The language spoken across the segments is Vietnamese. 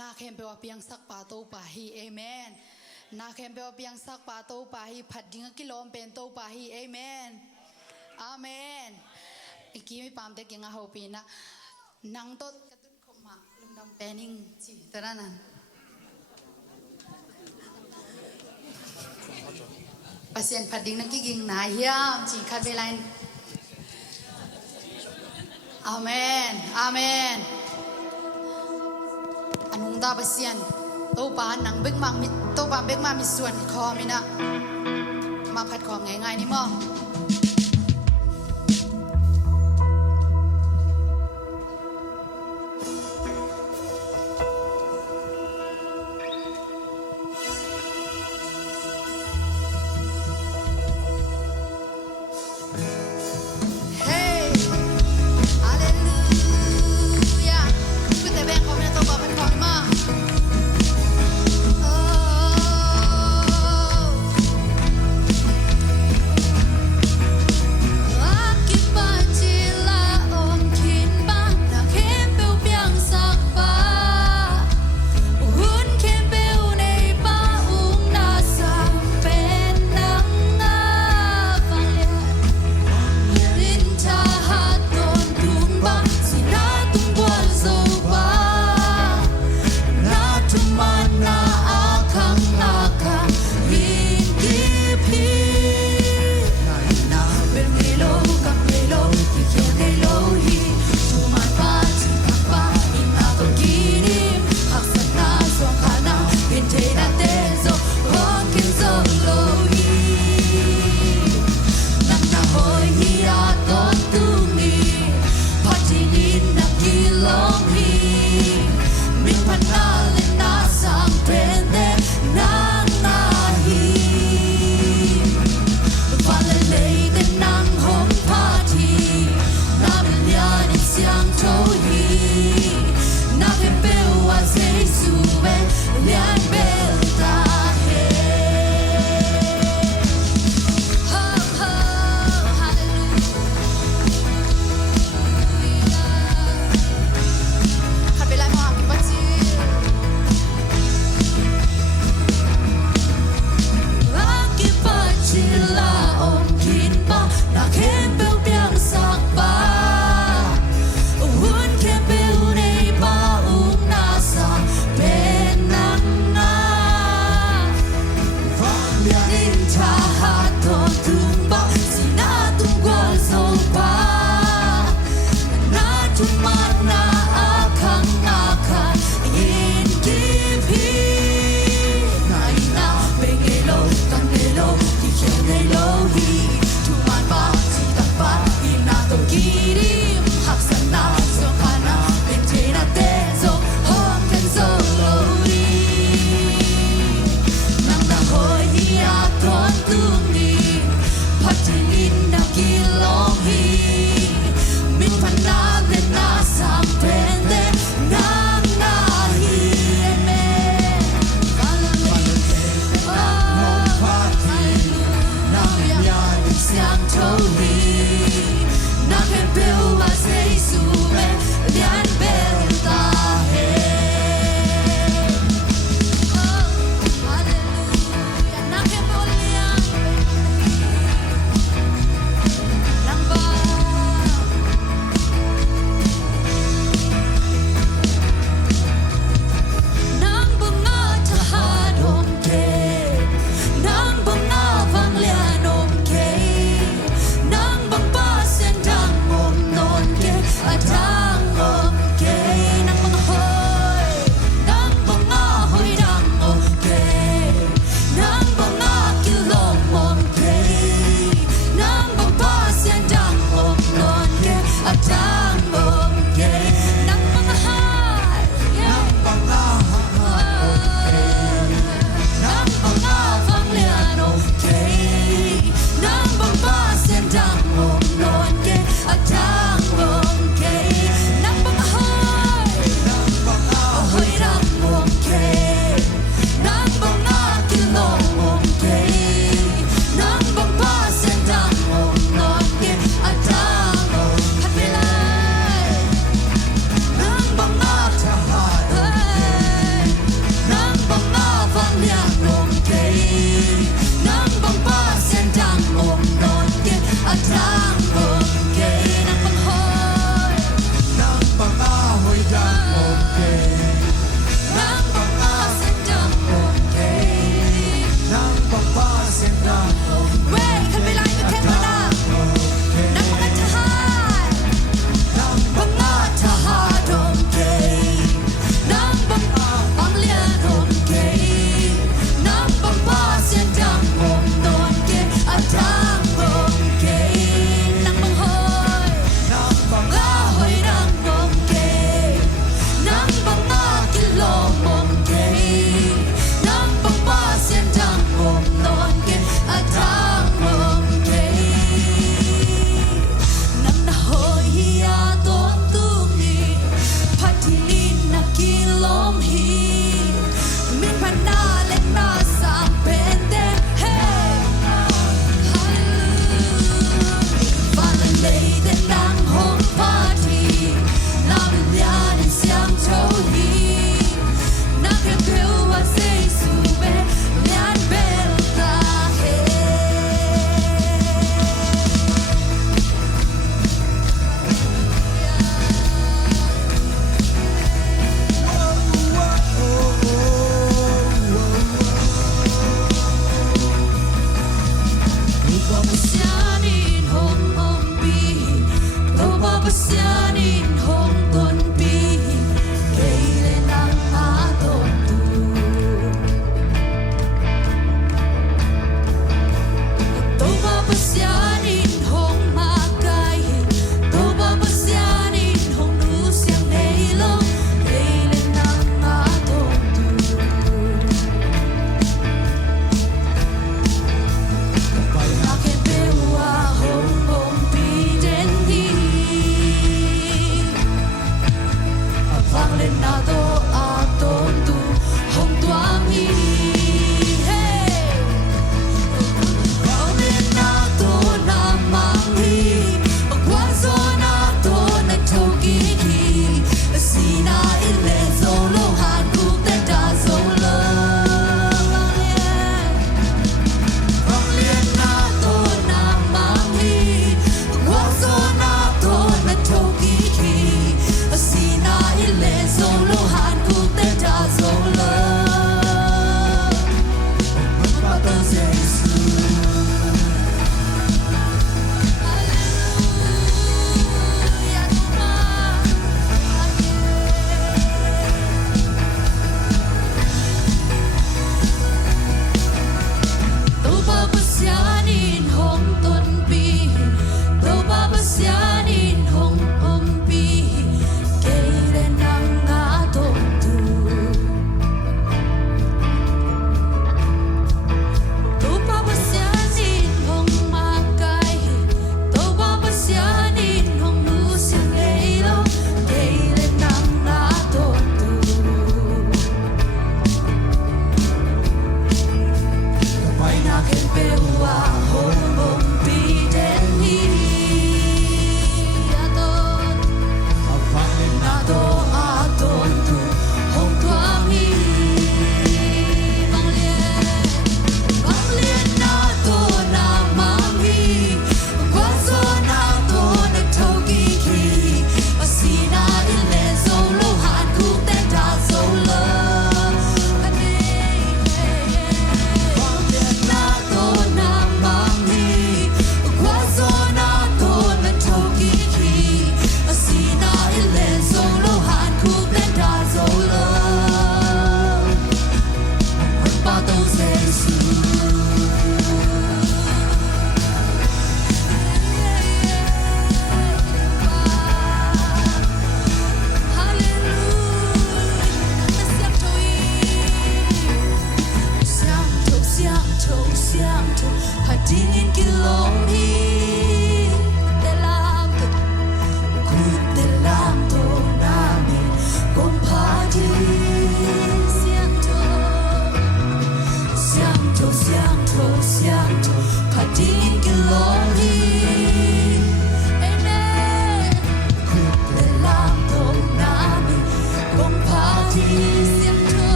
นาเข้มเปว่าเปียงสักป่าโตป่าฮีเอเมนนาเข้มเปว่าเปียงสักป่าโตป่าฮีผัดยิงกิโลมเป็นโตป่าฮีเอเมนอาเมนอีกกี้ไม่ปามแต่เก่งอาหูปีนะนังโตกระตุ้นขมะลุงดำแปนิ่งจีแต่ละนั้นปัสเซียนผัดยิงนักกิ่งนายยามจีคัดเวลาอาเมนอาเมนอันนุงตาปัสเซียนโตปานหนังเบกมังมิโตปานเบกมามีส่วนคอมินะมาผัดของง่ายๆนี่มั้ง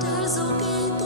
Dal so che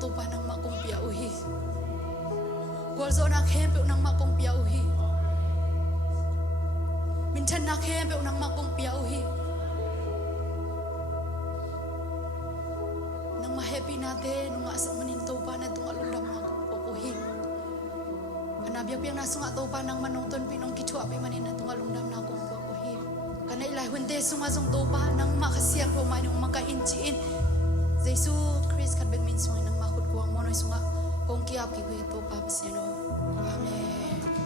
tu pa nang makong piauhi. Golzo na kempe nang makong piauhi. Minsan na kempe nang makong piauhi. Nang ma-happy natin, nung asa maninto pa na itong alundam makong pupuhi. Kanabiyag-biyag nasunga to pa nang manungton pinong kichua pi manin na itong alundam na akong pupuhi. Kana ilahunte sungasong to pa nang makasiyang rumay nung makainchiin. Jesu Christ kadbeg min sungai nang makut kuang monoy sunga kong kiap ki ito pa pasino. Amen.